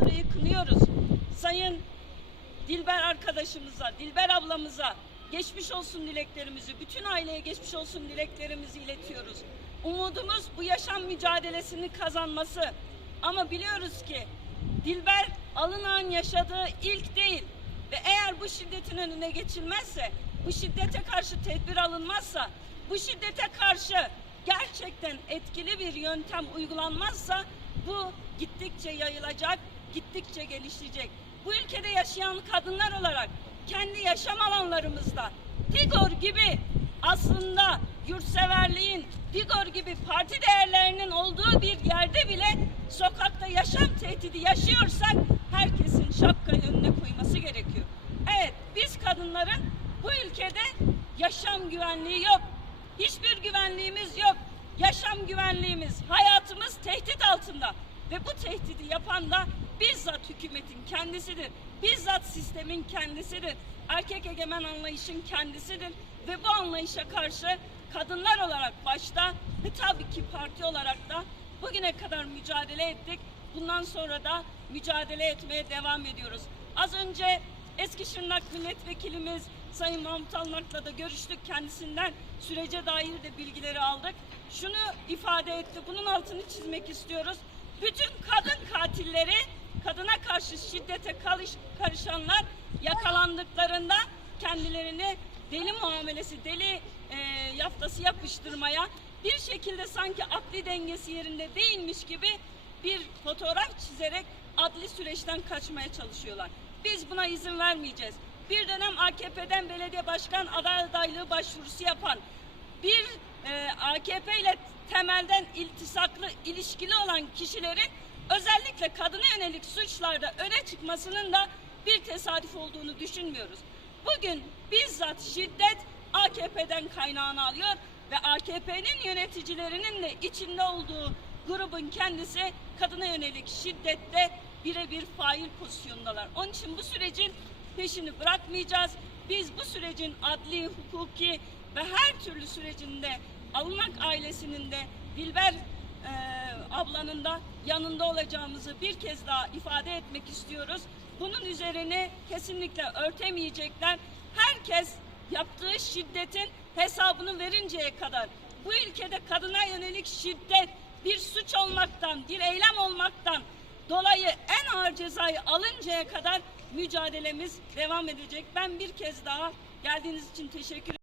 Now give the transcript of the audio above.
saldırıyı kınıyoruz. Sayın Dilber arkadaşımıza, Dilber ablamıza geçmiş olsun dileklerimizi, bütün aileye geçmiş olsun dileklerimizi iletiyoruz. Umudumuz bu yaşam mücadelesini kazanması. Ama biliyoruz ki Dilber Alınağ'ın yaşadığı ilk değil ve eğer bu şiddetin önüne geçilmezse, bu şiddete karşı tedbir alınmazsa, bu şiddete karşı gerçekten etkili bir yöntem uygulanmazsa bu gittikçe yayılacak, gittikçe gelişecek. Bu ülkede yaşayan kadınlar olarak kendi yaşam alanlarımızda Digor gibi aslında yurtseverliğin, Digor gibi parti değerlerinin olduğu bir yerde bile sokakta yaşam tehdidi yaşıyorsak herkesin şapkayı önüne koyması gerekiyor. Evet, biz kadınların bu ülkede yaşam güvenliği yok. Hiçbir güvenliğimiz yok. Yaşam güvenliğimiz, hayatımız tehdit altında. Ve bu tehdidi yapan da bizzat hükümetin kendisidir. Bizzat sistemin kendisidir. Erkek egemen anlayışın kendisidir. Ve bu anlayışa karşı kadınlar olarak başta ve tabii ki parti olarak da bugüne kadar mücadele ettik. Bundan sonra da mücadele etmeye devam ediyoruz. Az önce Eskişehir Milletvekilimiz Sayın Mahmut Almak'la da görüştük. Kendisinden sürece dair de bilgileri aldık. Şunu ifade etti. Bunun altını çizmek istiyoruz. Bütün kadın katilleri, kadına karşı şiddete karışanlar yakalandıklarında kendilerini deli muamelesi, deli yaftası yapıştırmaya, bir şekilde sanki akli dengesi yerinde değilmiş gibi bir fotoğraf çizerek adli süreçten kaçmaya çalışıyorlar. Biz buna izin vermeyeceğiz. Bir dönem AKP'den belediye başkan adaylığı başvurusu yapan, bir AKP ile temelden iltisaklı, ilişkili olan kişilerin özellikle kadına yönelik suçlarda öne çıkmasının da bir tesadüf olduğunu düşünmüyoruz. Bugün bizzat şiddet AKP'den kaynağını alıyor ve AKP'nin yöneticilerinin de içinde olduğu grubun kendisi kadına yönelik şiddette birebir fail pozisyondalar. Onun için bu sürecin peşini bırakmayacağız. Biz bu sürecin adli, hukuki ve her türlü sürecinde Alınak ailesinin de Dilber ablanın da yanında olacağımızı bir kez daha ifade etmek istiyoruz. Bunun üzerine kesinlikle örtemeyecekler. Herkes yaptığı şiddetin hesabını verinceye kadar bu ülkede kadına yönelik şiddet bir suç olmaktan, bir eylem olmaktan dolayı en ağır cezayı alıncaya kadar mücadelemiz devam edecek. Ben bir kez daha geldiğiniz için teşekkür ederim.